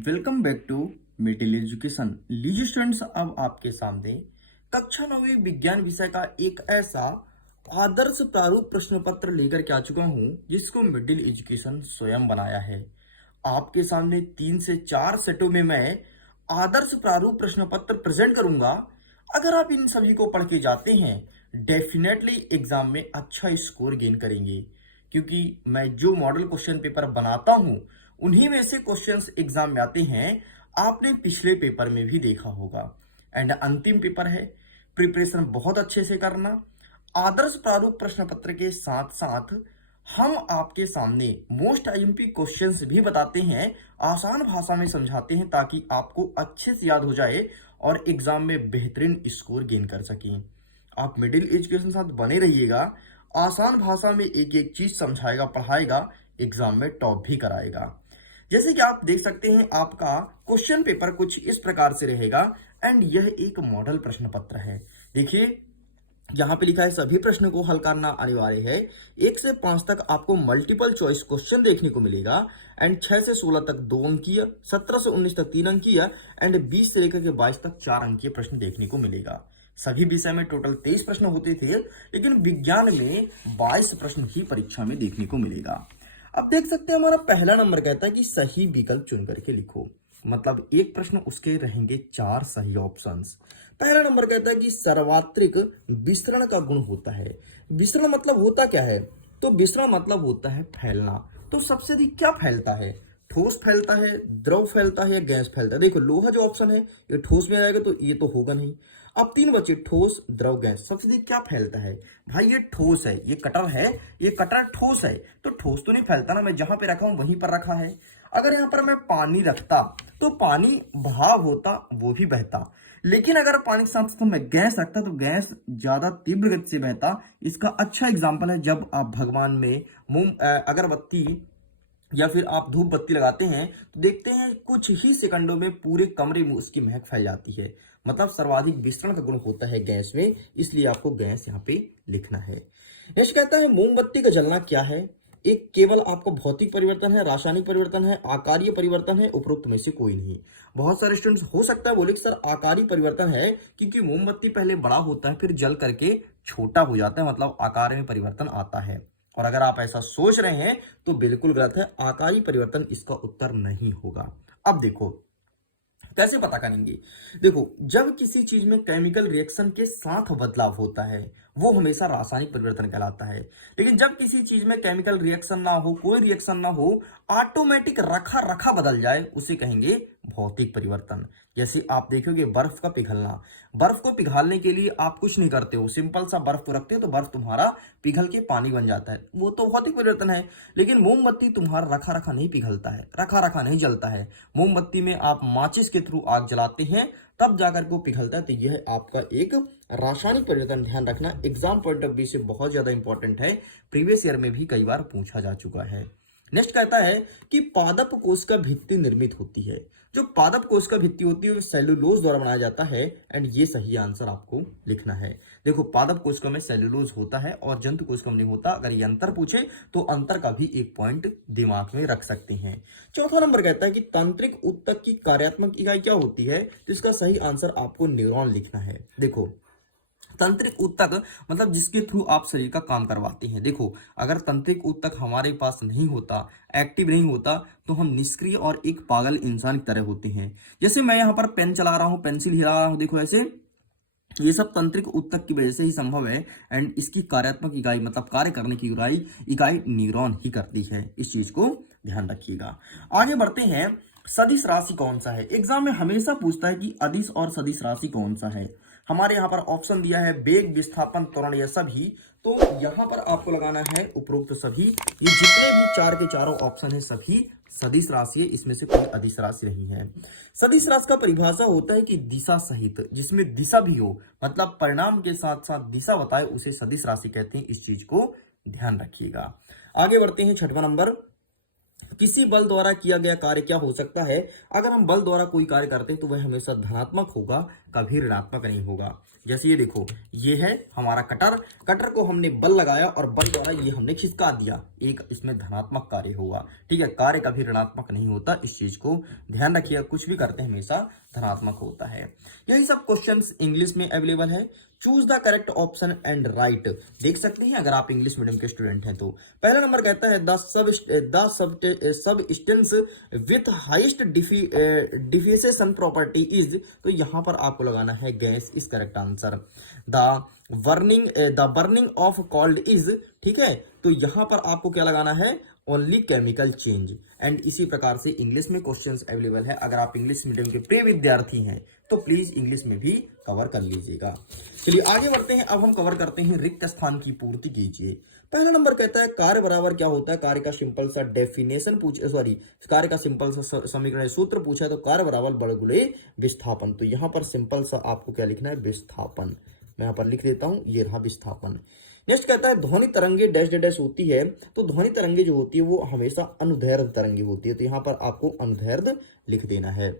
Welcome back to middle education. लीजिए students, अब आपके सामने कक्षा 9वीं विज्ञान विषय का एक ऐसा आदर्श प्रारूप प्रश्न पत्र लेकर के आ चुका हूं जिसको मिडिल एजुकेशन स्वयं बनाया है। आपके सामने 3 से 4 सेटों में मैं आदर्श प्रारूप प्रश्न पत्र प्रेजेंट करूंगा। अगर आप इन सभी को पढ़ के जाते हैं, डेफिनेटली एग्जाम में अच्छा स्कोर गेन करेंगे, क्योंकि मैं जो मॉडल क्वेश्चन पेपर बनाता हूं उन्हीं में से क्वेश्चंस एग्जाम में आते हैं। आपने पिछले पेपर में भी देखा होगा। एंड अंतिम पेपर है, प्रिपरेशन बहुत अच्छे से करना। आदर्श प्रारूप प्रश्न पत्र के साथ साथ हम आपके सामने मोस्ट आईएमपी क्वेश्चंस भी बताते हैं, आसान भाषा में समझाते हैं ताकि आपको अच्छे से याद हो जाए और एग्जाम में बेहतरीन स्कोर गेन कर सकें। आप मिडिल एजुकेशन साथ बने रहिएगा, आसान भाषा में एक एक चीज समझाएगा, पढ़ाएगा, एग्जाम में टॉप भी कराएगा। जैसे कि आप देख सकते हैं, आपका क्वेश्चन पेपर कुछ इस प्रकार से रहेगा एंड यह एक मॉडल प्रश्न पत्र है। देखिए, यहाँ पे लिखा है सभी प्रश्नों को हल करना अनिवार्य है। 1 से 5 तक आपको मल्टीपल चॉइस क्वेश्चन देखने को मिलेगा एंड 6 से 16 तक 2 अंकीय, 17 से 19 तक 3 अंकीय एंड 20 से लेकर के 22 तक 4 अंकीय प्रश्न देखने को मिलेगा। सभी विषय में टोटल 23 प्रश्न होते थे, लेकिन विज्ञान में 22 प्रश्न ही परीक्षा में देखने को मिलेगा। अब देख सकते हैं, हमारा पहला नंबर कहता है कि सही विकल्प चुन करके लिखो। मतलब एक प्रश्न, उसके रहेंगे 4 सही ऑप्शंस। पहला नंबर कहता है कि सर्वात्रिक विसरण का गुण होता है। विसरण मतलब होता क्या है? तो विसरण मतलब होता है फैलना। तो सबसे अधिक क्या फैलता है? ठोस फैलता है, द्रव फैलता है या गैस फैलता है? देखो, लोहा जो ऑप्शन है ये ठोस में आएगा, तो ये तो होगा नहीं। अब 3 बचे, ठोस, द्रव, गैस। सबसे अधिक क्या फैलता है? भाई ये ठोस है, ये कटर है, ये कटर ठोस है, तो ठोस तो नहीं फैलता ना। मैं जहां पे रखा हूं वहीं पर रखा है। अगर यहां पर मैं पानी रखता तो पानी भाव होता, वो भी बहता। लेकिन अगर पानी के साथ तो मैं गैस रखता तो गैस ज्यादा तीव्र गति से बहता। इसका अच्छा एग्जाम्पल है, जब आप भगवान में अगरबत्ती या फिर आप धूप बत्ती लगाते हैं तो देखते हैं कुछ ही सेकंडों में पूरे कमरे में उसकी महक फैल जाती है। मतलब सर्वाधिक विसरण का गुण होता है गैस में, इसलिए आपको गैस यहाँ पे लिखना है। नेक्स्ट कहता है मोमबत्ती का जलना क्या है? एक केवल आपको भौतिक परिवर्तन है, रासायनिक परिवर्तन है, आकारीय परिवर्तन है, उपरोक्त में से कोई नहीं। बहुत सारे स्टूडेंट्स हो सकता है बोले कि सर आकारीय परिवर्तन है, क्योंकि मोमबत्ती पहले बड़ा होता है फिर जल करके छोटा हो जाता है, मतलब आकार में परिवर्तन आता है। और अगर आप ऐसा सोच रहे हैं तो बिल्कुल गलत है, आकारीय परिवर्तन इसका उत्तर नहीं होगा। अब देखो कैसे पता करेंगे। देखो, जब किसी चीज में केमिकल रिएक्शन के साथ बदलाव होता है वो हमेशा रासायनिक परिवर्तन कहलाता है। लेकिन जब किसी चीज में केमिकल रिएक्शन ना हो, कोई रिएक्शन ना हो, ऑटोमेटिक रखा रखा बदल जाए, उसे कहेंगे भौतिक परिवर्तन। जैसे आप देखोगे बर्फ का पिघलना, बर्फ को पिघालने के लिए आप कुछ नहीं करते हो, सिंपल सा बर्फ को रखते हो तो बर्फ तुम्हारा पिघल के पानी बन जाता है, वो तो भौतिक परिवर्तन है। लेकिन मोमबत्ती तुम्हारा रखा रखा नहीं पिघलता है, रखा रखा नहीं जलता है। मोमबत्ती में आप माचिस के थ्रू आग जलाते हैं तब जाकर के वो पिघलता है। तो यह आपका एक रासायनिक परिवर्तन, ध्यान रखना, एग्जाम पॉइंट ऑफ व्यू से बहुत ज्यादा इंपॉर्टेंट है। प्रीवियस ईयर में भी कई बार पूछा जा चुका है। नेक्स्ट कहता है कि पादप कोश का भित्ति निर्मित होती है। जो पादप कोश का भित्ति होती है वो सेलुलोज द्वारा बनाया जाता है एंड ये सही आंसर आपको लिखना है। देखो, पादप कोशिका में सेलुलोज होता है और जंतु कोशिका में नहीं होता। अगर ये अंतर पूछे तो अंतर का भी एक पॉइंट दिमाग में रख सकते हैं। चौथा नंबर कहता है कि तांत्रिक ऊतक की कार्यात्मक इकाई क्या होती है? तो इसका सही आंसर आपको न्यूरॉन लिखना है। देखो, तंत्रिक ऊतक मतलब जिसके थ्रू आप शरीर का काम करवाते हैं। देखो, अगर तंत्रिक ऊतक हमारे पास नहीं होता, एक्टिव नहीं होता, तो हम निष्क्रिय और एक पागल इंसान की तरह होते हैं। जैसे मैं यहाँ पर पेन चला रहा हूँ, पेंसिल हिला रहा हूँ, देखो ऐसे, ये सब तंत्रिक ऊतक की वजह से ही संभव है। एंड इसकी कार्यात्मक इकाई मतलब कार्य करने की इकाई न्यूरॉन ही करती है। इस चीज को ध्यान रखिएगा। आगे बढ़ते हैं, सदिश राशि कौन सा है? एग्जाम में हमेशा पूछता है कि अदिश और सदिश राशि कौन सा है। हमारे यहाँ पर ऑप्शन दिया है वेग, विस्थापन, त्वरण, या सभी। तो यहाँ पर आपको लगाना है उपरोक्त सभी। ये जितने भी 4 के चारों ऑप्शन है सभी सदिश राशि है, इसमें से कोई अदिश राशि नहीं है। सदिश राशि का परिभाषा होता है कि दिशा सहित, जिसमें दिशा भी हो, मतलब परिणाम के साथ साथ दिशा बताए, उसे सदिश राशि कहते हैं। इस चीज को ध्यान रखिएगा। आगे बढ़ते हैं, छठवां नंबर, किसी बल द्वारा किया गया कार्य क्या हो सकता है? अगर हम बल द्वारा कोई कार्य करते हैं तो वह हमेशा धनात्मक होगा कभी ऋणात्मक नहीं होगा। जैसे ये देखो, ये है हमारा कटर, कटर को हमने बल लगाया और बल द्वारा ये हमने खिसका दिया, एक इसमें धनात्मक कार्य होगा। ठीक है, कार्य कभी ऋणात्मक नहीं होता, इस चीज को ध्यान रखिएगा, कुछ भी करते हैं हमेशा धनात्मक होता है। यही सब क्वेश्चंस इंग्लिश में अवेलेबल है। Choose the correct option and right, देख सकते हैं अगर आप इंग्लिश मीडियम के स्टूडेंट हैं तो। पहला नंबर कहता है the substance with highest diffusion property is, तो यहां पर आपको लगाना है gas, is correct answer. The burning of coal is, ठीक है, तो यहां पर आपको क्या लगाना है, ओनली केमिकल चेंज। एंड इसी प्रकार से इंग्लिश में क्वेश्चंस अवेलेबल है। अगर आप इंग्लिश मीडियम के प्रिय विद्यार्थी हैं तो प्लीज इंग्लिश में भी कवर कर लीजिएगा। चलिए आगे बढ़ते हैं, अब हम कवर करते हैं रिक्त स्थान की पूर्ति कीजिए। पहला नंबर कहता है कार्य बराबर क्या होता है, कार्य का सिंपल सा डेफिनेशन कार्य का सिंपल सा समीकरण सूत्र पूछा है, तो कार्य बराबर बड़गुणे विस्थापन। तो यहां पर सिंपल सा आपको क्या लिखना है, विस्थापन। मैं यहां पर लिख देता हूं, ये रहा विस्थापन। नेक्स्ट कहता है ध्वनि तरंगे डैश डैश होती है, तो ध्वनि तरंगे जो होती है वो हमेशा अनुदैर्ध्य तरंगे होती है, तो यहां पर आपको अनुदैर्ध्य लिख देना है।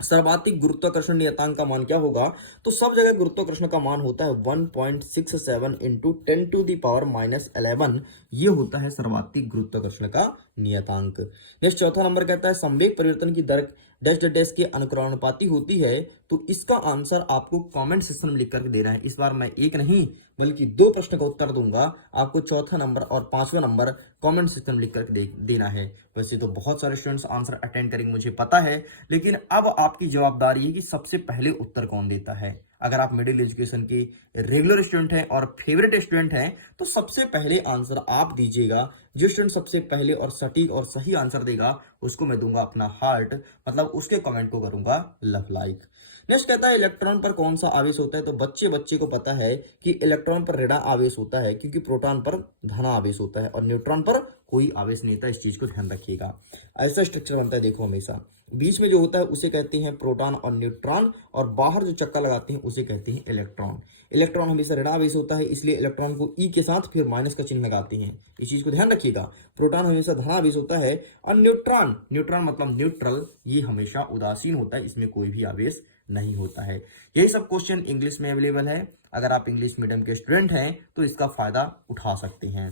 सर्वाधिक गुरुत्वाकर्षण नियतांक का मान क्या होगा, तो सब जगह गुरुत्वाकर्षण का मान होता है 1.67 इंटू 10⁻11, ये होता है सर्वाधिक गुरुत्वाकर्षण का नियतांक। नेक्स्ट चौथा नंबर कहता है संवेग परिवर्तन की दर डैश डैश के अनुक्रमानुपाती होती है, तो इसका आंसर आपको कमेंट सेक्शन में लिख करके देना है। इस बार मैं एक नहीं बल्कि 2 प्रश्न का उत्तर दूंगा, आपको चौथा नंबर और 5वां नंबर कमेंट सेक्शन में लिख करके देना है। वैसे तो बहुत सारे स्टूडेंट्स आंसर अटेंड करेंगे मुझे पता है, लेकिन अब आपकी जवाबदारी है कि सबसे पहले उत्तर कौन देता है। अगर आप मिडिल एजुकेशन के रेगुलर स्टूडेंट हैं और फेवरेट स्टूडेंट हैं तो सबसे पहले आंसर आप दीजिएगा। जो स्टूडेंट सबसे पहले और सटीक और सही आंसर देगा उसको मैं दूंगा अपना हार्ट, मतलब उसके कमेंट को करूंगा लव लाइक। नेक्स्ट कहता है इलेक्ट्रॉन पर कौन सा आवेश होता है, तो बच्चे को पता है कि इलेक्ट्रॉन पर ऋण आवेश होता है, क्योंकि प्रोटॉन पर धन आवेश होता है और न्यूट्रॉन पर कोई आवेश नहीं होता। इस चीज को ध्यान रखिएगा, ऐसा स्ट्रक्चर बनता है देखो हमेशा। बीच में जो होता है उसे कहते हैं प्रोटॉन और न्यूट्रॉन, और बाहर जो चक्का लगाते हैं उसे कहते हैं इलेक्ट्रॉन। इलेक्ट्रॉन हमेशा ऋण आवेश होता है, इसलिए इलेक्ट्रॉन को ई के साथ फिर माइनस का चिन्ह लगाते हैं, इस चीज को ध्यान रखिएगा। प्रोटॉन हमेशा धन आवेश होता है, और न्यूट्रॉन मतलब न्यूट्रल, ये हमेशा उदासीन होता है, इसमें कोई भी आवेश नहीं होता है। यही सब क्वेश्चन इंग्लिश में अवेलेबल है। अगर आप इंग्लिश मीडियम के स्टूडेंट हैं तो इसका फायदा उठा सकते हैं।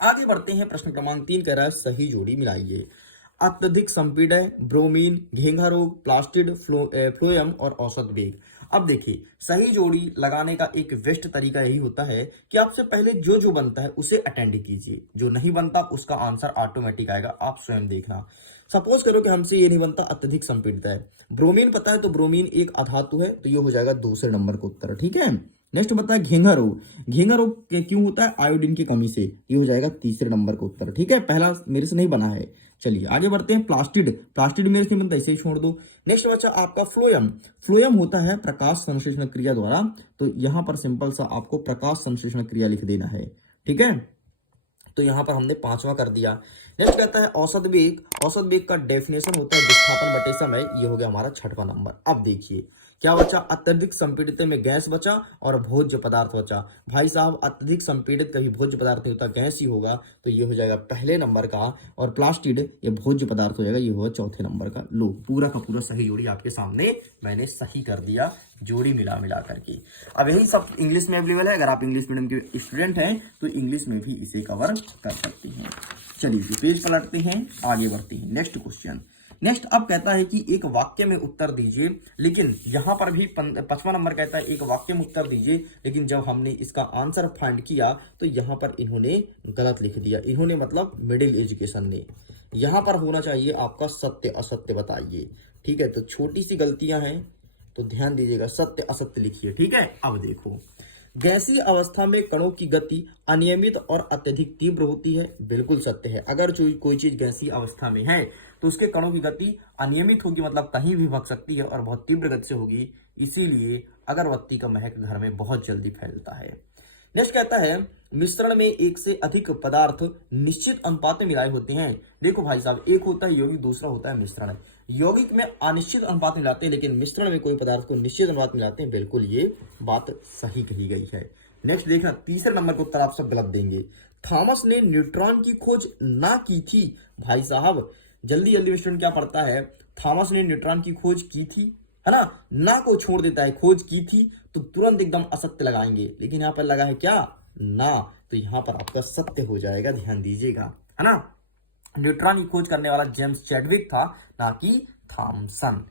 आगे बढ़ते हैं, प्रश्न क्रमांक 3 कह रहा है सही जोड़ी मिलाइए। अत्यधिक संपीड़न, ब्रोमीन, घेंघा रोग, प्लास्टिड, फ्लोएम और औसत वेग। अब देखिए, सही जोड़ी लगाने का एक बेस्ट तरीका यही होता है कि आपसे पहले जो जो बनता है उसे अटेंड कीजिए, जो नहीं बनता उसका आंसर ऑटोमेटिक आएगा, आप स्वयं देखना। सपोज करो कि हमसे ये नहीं बनता, अत्यधिक संपीड़ित है। ब्रोमीन पता है तो ब्रोमीन एक अधातु है, तो ये हो जाएगा दूसरे नंबर का उत्तर, ठीक है। नेक्स्ट बता है घेंघा रोग, घेंघा रोग क्यों होता है, आयोडीन की कमी से, ये हो जाएगा तीसरे नंबर का उत्तर, ठीक है। पहला मेरे से नहीं बना है। चलिए आगे बढ़ते हैं, प्लास्टिड मेरे से नहीं बनता, इसे ही छोड़ दो। नेक्स्ट बचा आपका फ्लोएम होता है प्रकाश संश्लेषण क्रिया द्वारा, तो यहां पर सिंपल सा आपको प्रकाश संश्लेषण क्रिया लिख देना है, ठीक है। तो यहां पर हमने 5वां कर दिया। नेक्स्ट कहता है औसत वेग का डेफिनेशन होता है विस्थापन बटे समय, ये हो गया हमारा 6वां नंबर। अब देखिए क्या बचा, अत्यधिक संपीड़ित में गैस बचा और भोज्य पदार्थ बचा। भाई साहब अत्यधिक संपीड़ित कभी भोज्य पदार्थ नहीं होता, गैस ही होगा, तो ये हो जाएगा पहले नंबर का, और प्लास्टिड ये भोज्य पदार्थ हो जाएगा, ये होगा चौथे नंबर का। लो पूरा का पूरा सही जोड़ी आपके सामने मैंने सही कर दिया, जोड़ी मिला करके। अब यही सब इंग्लिश में अवेलेबल है, अगर आप इंग्लिश मीडियम के स्टूडेंट हैं तो इंग्लिश में भी इसे कवर कर सकते हैं। चलिए पेज पलटते हैं, आगे बढ़ते हैं। नेक्स्ट क्वेश्चन, नेक्स्ट अब कहता है कि एक वाक्य में उत्तर दीजिए, लेकिन यहां पर भी 5वां नंबर कहता है एक वाक्य में उत्तर दीजिए, लेकिन जब हमने इसका आंसर फाइंड किया तो यहां पर इन्होंने गलत लिख दिया। इन्होंने मतलब मिडिल एजुकेशन ने, यहां पर होना चाहिए आपका सत्य असत्य बताइए, ठीक है। तो छोटी सी गलतियां हैं तो ध्यान दीजिएगा, सत्य असत्य लिखिए, ठीक है। अब देखो, गैसीय अवस्था में कणों की गति अनियमित और अत्यधिक तीव्र होती है, बिल्कुल सत्य है। अगर कोई चीज गैसीय अवस्था में है तो उसके कणों की गति अनियमित होगी, मतलब कहीं भी भग सकती है और बहुत तीव्र गति से होगी, इसीलिए अगरबत्ती का महक घर में बहुत जल्दी फैलता है। नेक्स्ट कहता है मिश्रण में एक से अधिक पदार्थ निश्चित अनुपात में मिलाए होते हैं। देखो भाई साहब, एक होता है यौगिक, दूसरा होता है मिश्रण। यौगिक में अनिश्चित अनुपात में मिलाते हैं, लेकिन मिश्रण में कोई पदार्थ को निश्चित अनुपात में मिलाते हैं, बिल्कुल ये बात सही कही गई है। नेक्स्ट देखना, तीसरे नंबर का उत्तर आप सब गलत देंगे। थॉमस ने न्यूट्रॉन की खोज ना की थी। भाई साहब जल्दी जल्दी स्टूडेंट क्या पढ़ता है, थॉमस ने न्यूट्रॉन की खोज की थी, है ना को छोड़ देता है, खोज की थी तो तुरंत एकदम असत्य लगाएंगे, लेकिन यहाँ पर लगा है क्या, ना, तो यहाँ पर आपका सत्य हो जाएगा, ध्यान दीजिएगा, है ना। न्यूट्रॉन की खोज करने वाला जेम्स चैडविक था, ना कि थॉमसन।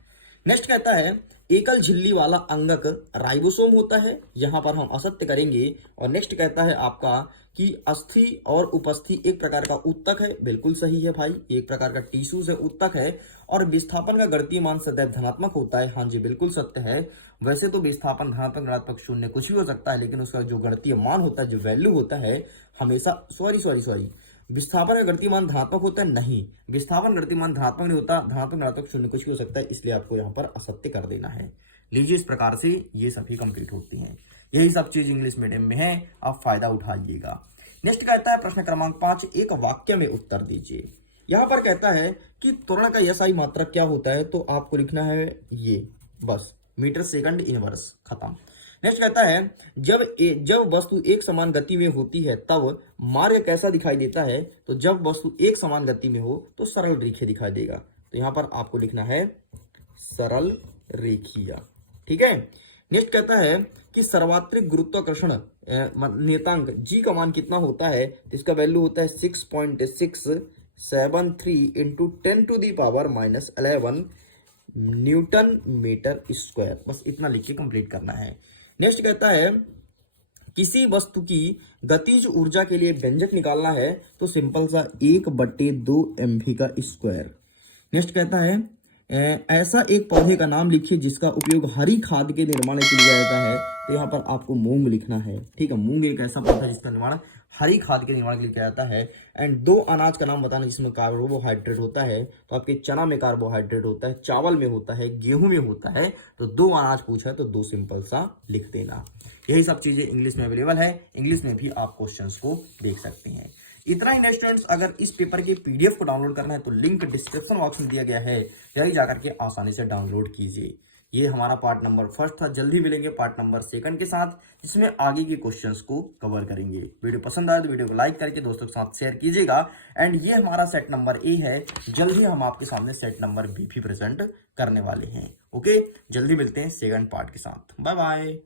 नेक्स्ट कहता है एकल झिल्ली वाला अंगक राइबोसोम होता है, यहां पर हम असत्य करेंगे। और नेक्स्ट कहता है आपका कि अस्थि और उपस्थि एक प्रकार का उत्तक है, बिल्कुल सही है भाई, एक प्रकार का टिश्यू से उत्तक है। और विस्थापन का गणितीय मान सदैव धनात्मक होता है, हाँ जी बिल्कुल सत्य है। वैसे तो विस्थापन धनात्मक ऋणात्मक शून्य कुछ भी हो सकता है, लेकिन उसका जो गणितीय मान होता है, जो वैल्यू होता है, हमेशा सॉरी विस्थापन का गणितीय मान धनात्मक होता है, नहीं, विस्थापन गणितीय मान धनात्मक नहीं होता, धनात्मक ऋणात्मक शून्य कुछ भी हो सकता है, इसलिए आपको यहाँ पर असत्य कर देना है। लीजिए, इस प्रकार से ये सभी कंप्लीट होती हैं। यही सब चीज इंग्लिश मीडियम में है, आप फायदा उठाइएगा। नेक्स्ट कहता है प्रश्न क्रमांक 5, एक वाक्य में उत्तर दीजिए। यहां पर कहता है कि त्वरण का एसआई मात्रक क्या होता है, तो आपको लिखना है ये, बस मीटर सेकंड इनवर्स, खत्म। नेक्स्ट कहता है जब वस्तु एक समान गति में होती है तब मार्ग कैसा दिखाई देता है, तो जब वस्तु एक समान गति में हो तो सरल रेखीय दिखाई देगा, तो यहां पर आपको लिखना है सरल रेखीय, ठीक है। नेक्स्ट कहता है कि सर्वात्रिक गुरुत्वाकर्षण नियतांक जी का मान कितना होता है, तो इसका वैल्यू होता है 6.673 इंटू 10⁻⁻11 न्यूटन मीटर स्क्वायर, बस इतना लिख के कंप्लीट करना है। नेक्स्ट कहता है किसी वस्तु की गतिज ऊर्जा के लिए व्यंजक निकालना है, तो सिंपल सा 1/2 mv का स्क्वायर। नेक्स्ट कहता है ऐसा एक पौधे का नाम लिखिए जिसका उपयोग हरी खाद के निर्माण के लिए जाता है, तो यहाँ पर आपको मूंग लिखना है, ठीक है। मूंग एक ऐसा पौधा जिसका निर्माण हरी खाद के निर्माण के लिए किया जाता है। एंड 2 अनाज का नाम बताना जिसमें कार्बोहाइड्रेट होता है, तो आपके चना में कार्बोहाइड्रेट होता है, चावल में होता है, गेहूं में होता है, तो 2 अनाज पूछा है तो 2 सिंपल सा लिख देना। यही सब चीजें इंग्लिश में अवेलेबल है, इंग्लिश में भी आप क्वेश्चंस को देख सकते हैं। इतना ही स्टूडेंट्स, अगर इस पेपर के पीडीएफ को डाउनलोड करना है तो लिंक डिस्क्रिप्शन बॉक्स में दिया गया है, जल्दी जाकर के आसानी से डाउनलोड कीजिए। ये हमारा पार्ट नंबर 1 था, जल्दी मिलेंगे पार्ट नंबर 2 के साथ, जिसमें आगे के क्वेश्चंस को कवर करेंगे। वीडियो पसंद आए तो वीडियो को लाइक करके दोस्तों के साथ शेयर कीजिएगा। एंड ये हमारा सेट नंबर ए है, जल्दी हम आपके सामने सेट नंबर बी भी प्रेजेंट करने वाले हैं। ओके, जल्दी मिलते हैं 2nd पार्ट के साथ, बाय बाय।